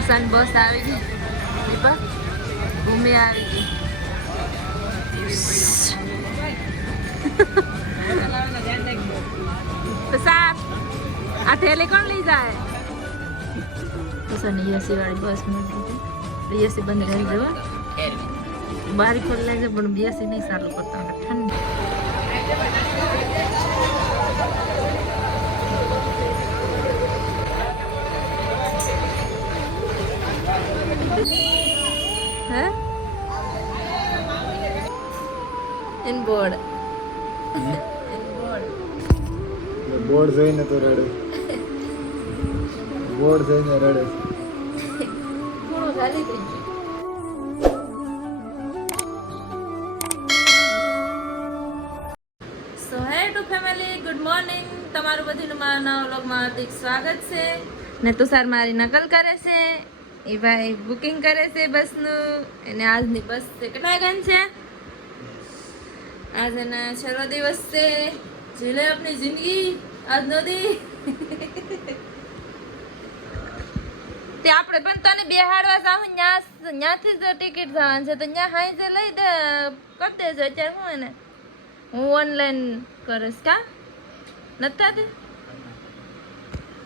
તુષાર બસ આવી ગઈ દીપક ભૂમિ આવી ગઈ તુષાર આ થેલી કોણ લઈ જાય તુષારની એસી વાળી બસ મૂકી એસી બંધ રહી જવા બારી ખોલી લાગે પણ બેસી નહીં સારું કરતા ઠંડી હે ઇન બોર્ડ બોર્ડ જોઈને તો રડે બોર્ડ જોઈને રડે પૂરું ખાલી થઈ ગયું સો હે ટુ ફેમિલી ગુડ મોર્નિંગ તમારું બધું મારા નવા વ્લોગમાં હાર્દિક સ્વાગત છે ને તુષાર મારી નકલ કરે છે એ ભાઈ બુકિંગ કરે છે બસનું એને આજની બસ છે કેટલા વાગ્યાની છે આજ એના છેલ્લો દિવસ છે જીલે આપણી જિંદગી આજનો દી તે આપણે પણ તને બેહાડવા જાવ ત્યાંથી જ ટિકિટ થવાની છે તો ત્યાં હાઈ જે લઈ દે કરી દેજો અત્યારે હું એને હું ઓનલાઈન કરીશ કા નથી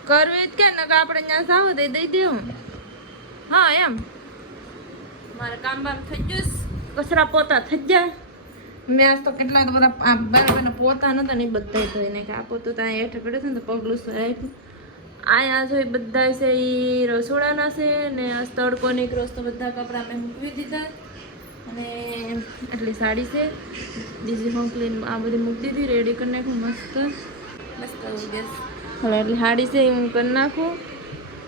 કરવી જ કે ને આપણે ત્યાં જાવ તો દઈ દેવું હા એમ મારે કામ બામ થઈ ગયું કચરા પોતા થઈ જાય મેં આજ તો કેટલા બધા બરાબર પોતા નતા ને બધા ધોઈને કે આ પોતું ત્યાં હેઠ પડે છે ને તો પગલું આપ્યું અહીંયા જોઈ બધા છે એ રસોડાના છે ને આ તડકો નીકળો તો બધા કપડાં મેં મૂકવી દીધા અને એટલી સાડી છે બીજી હોમ ક્લીન આ બધી મૂકી દીધી રેડી કરી નાખું મસ્ત મસ્ત ગેસ હવે એટલી સાડી છે હું કરી નાખું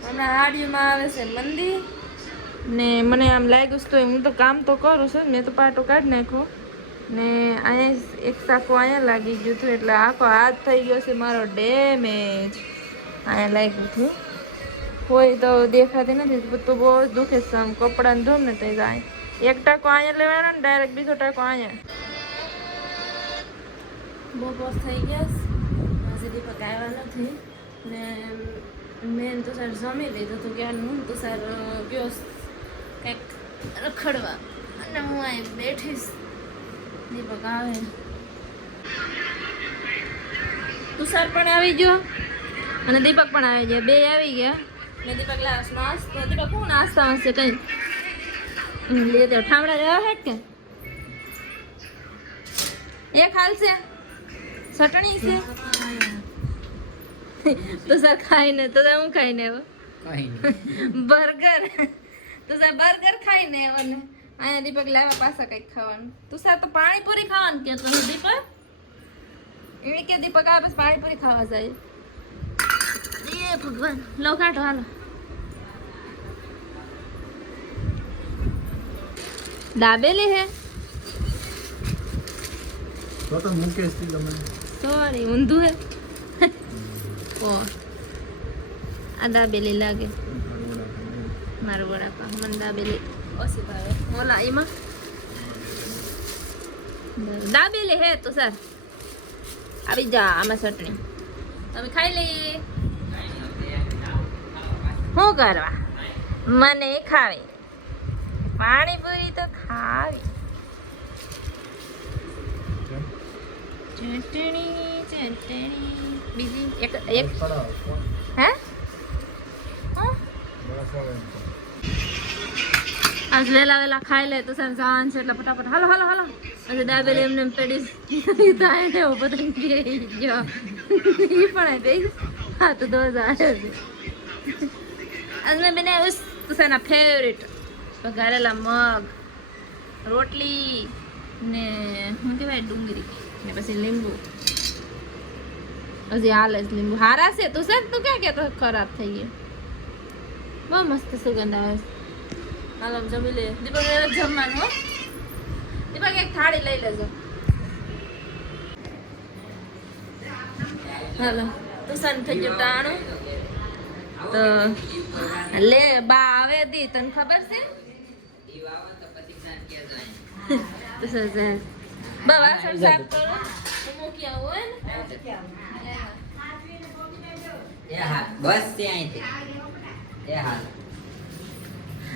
હમણાં હાડીમાં આવે છે મંદી ને મને આમ લાગ્યું તો હું તો કામ તો કરું છું મેં તો પાટો કાઢી નાખ્યો ને અહીંયા એક સાકો અહીંયા લાગી ગયું હતું એટલે આખો હાથ થઈ ગયો છે મારો ડેમેજ અહીંયા લાગ્યું હતું કોઈ તો દેખાતી નથી તો બહુ જ દુખે છે આમ કપડાને ધોમ ને તો જાય એક ટાંકો અહીંયા લેવાનો ને ડાયરેક્ટ બીજો ટાંકો અહીંયા બહુ બસ થઈ ગયા હજી દીપક આવ્યા નથી ને મેં તો સર જમી લીધું હતું ક્યારનું તો સર ગયો કંઈક રખડવા અને હું અહીં બેઠીશ દીપક આવે તુષાર પણ આવી ગયો અને દીપક પણ આવી ગયા બે આવી ગયા ને દીપક લાવસ નાસ્તો દીપક શું નાસ્તા હશે કઈ લે તો ઠામડા રહેવા હે કે એક હાલ છે ચટણી છે તો સર ખાઈને તો હું ખાઈને આવ્યો બર્ગર તો સર બર્ગર ખાઈને આવ્યો ને અહીંયા દીપક લાવ્યા પાછા કંઈક ખાવાનું તું સર તો પાણીપુરી ખાવાનું કે તો દીપક એવી કે દીપક આ બસ પાણીપુરી ખાવા જાય એ ભગવાન લો કાઢો હાલો દાબેલી હે તો મુકેશ થી તમે સોરી ઊંધું હે ઓ આ દાબેલી લાગે મારું વડાપાવ મને દાબેલી ઓછી ભાવે ઓલા એમાં દાબેલી હે તો સર આવી જા આમાં ચટણી તમે ખાઈ લઈએ શું કરવા મને ખાવી પાણીપુરી તો ખાવી ચટણી બીજી એક હે આજ વેલા ખાઈ લે તો સર જાન છે એટલે ફટાફટ હાલો હાલો હાલો આજે દાબેલી એમને પેડી થાય ને બધા ગયો એ પણ આવી હા તો દો આવ્યો છે આજ મેં બનાવ્યું તુસાના ફેવરેટ વઘારેલા મગ રોટલી ને શું કહેવાય ડુંગળી ને પછી લીંબુ હજી હાલે જ લીંબુ હારા છે તું સર તું ક્યાં કહેતો ખરાબ થઈ ગયો બહુ મસ્ત સુગંધ આવે છે હાલો જમી લે દીપક જમવાનું હો દીપક એક થાળી લઈ લેજો હાલો તુસાન થઈ ગયું ટાણું તો લે બા આવે દી તને ખબર છે તો સર બા વાસણ સાફ કરો મૂકી આવો હે એ હા બસ તે અહીંથી એ હા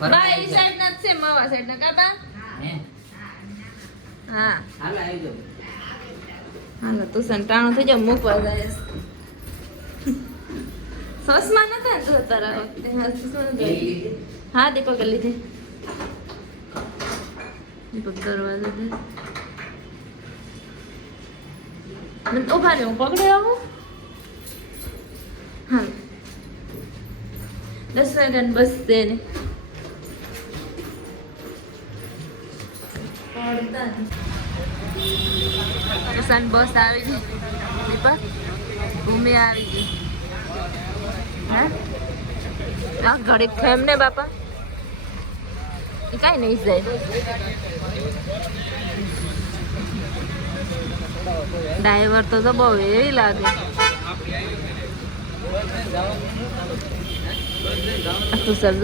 બા એ સાઈડ ના જ છે મવા સાઈડ ના કાબા હા હાલો તું સંટાણો થઈ જાવ મૂકવા જાય સસમાં નતા ને તું તારા વખતે હા દીપક લીધી દીપક દરવાજા દે મને ઉભા ને હું પકડી આવું હા 10 વાગ્યાની બસ દે ને કિસાન બસ આવી ગઈ દીપક ભૂમિ આવી ગઈ હા આ ઘડીક ફેમ ને બાપા એ કાંઈ નહીં જાય ડ્રાઈવર તો બહુ એવી લાગે તું સર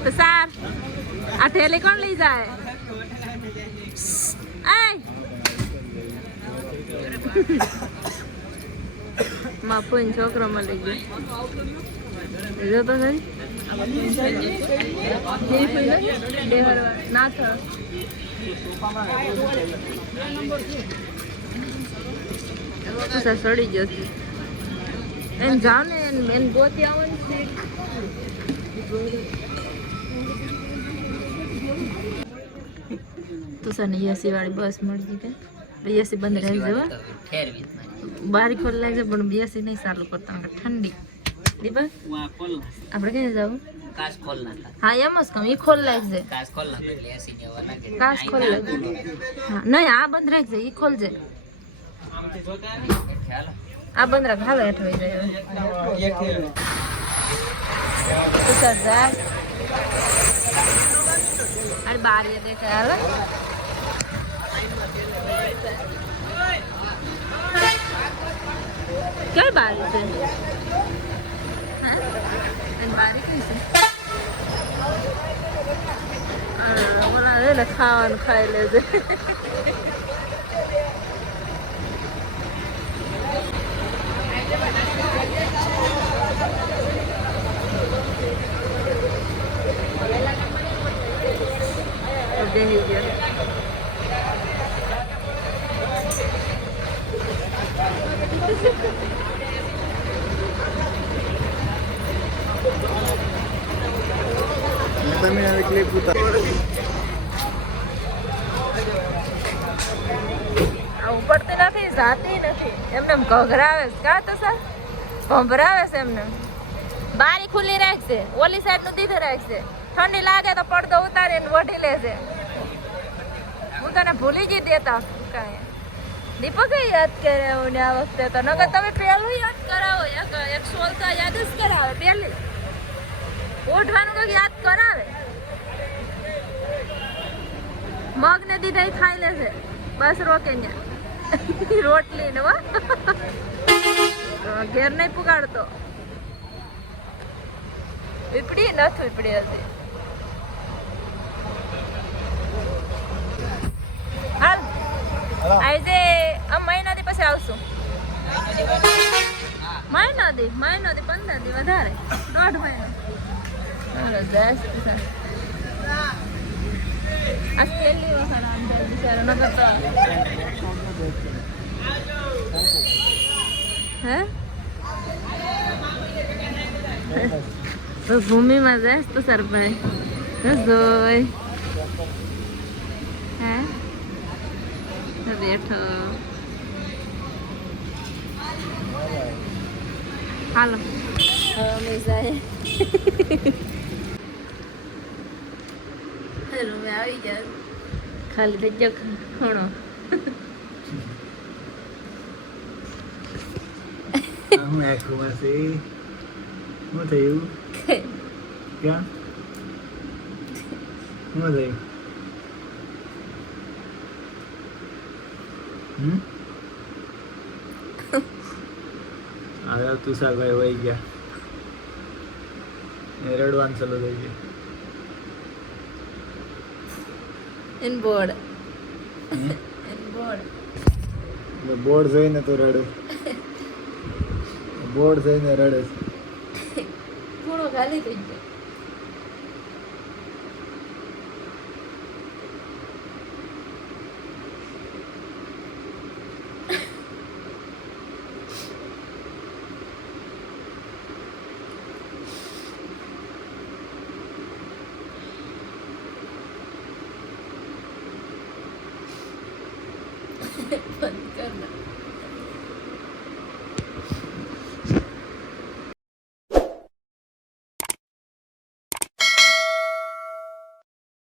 તો સાર આ થેલી કોણ લઈ જાય માપુન છોકરો મળી ગયો જો તો ખરી ના થયો સડી જશે એને જાવ ને એને ગોતી આવવાની સીટ તુષાર ને એસી વાળી બસ મળી ગઈ કે એસી બંધ રહી જવા બારી ખોલ લાગશે પણ એસી નહીં ચાલુ કરતા ઠંડી દીપક આપણે ક્યાં જવું હા એમ જ કહું એ ખોલ લાગશે કાચ ખોલ લાગશે હા નહીં આ બંધ રાખજે એ ખોલજે આ બંધ રાખ હાલો હેઠ વહી જાય તુષાર જા અરે બારી દેખાય હાલો ક્યાં બારી છે બારી કઈ છે ખાવાનું ખાઈ લેજે બેસી ગયો તમે હવે ક્લિપ ઉતારો ઉપડતી નથી જાતી નથી એમને ઘઘરાવે કા તો સર ભંભરાવે છે એમને બારી ખુલ્લી રાખશે ઓલી સાઈડ નું દીધે રાખશે ઠંડી લાગે તો પડદો ઉતારીને વઢી લેશે હું તને ભૂલી ગઈ દેતા કાંઈ દીપક યાદ કર્યા ને આ વખતે તો નકર તમે પહેલું યાદ કરાવો એક સોલ તો યાદ જ કરાવે પહેલી ઓઢવાનું કંઈક યાદ કરાવે મગ ને દીધા એ ખાઈ લેશે બસ રોકે ને રોટલી ને ઘેર નહીં પુગાડતો પીપડી નથી પીપડી હતી હાલ આજે આ મહિનાથી પછી આવશું મહિનાથી 15 દી વધારે 1.5 મહિનો હાલો બેસ્ટ આ પહેલી વખત આમ જાય બિચારો ન કરતો હે ભૂમિમાં જાય તો સરભાઈ રસોઈ હે બેઠો હાલો અમે જાય રૂમે આવી ગયા ખાલી થઈ ગયો ખૂણો હું આંખોમાં છે શું થયું ક્યાં શું થયું હવે તુષારભાઈ વહી ગયા રડવાનું ચાલુ થઈ ગયું In board. બોર્ડ જોઈને તો રડે. બોર્ડ જોઈને રડે. થોડો ખાલી થઈ ગયો. બંધ કર ના.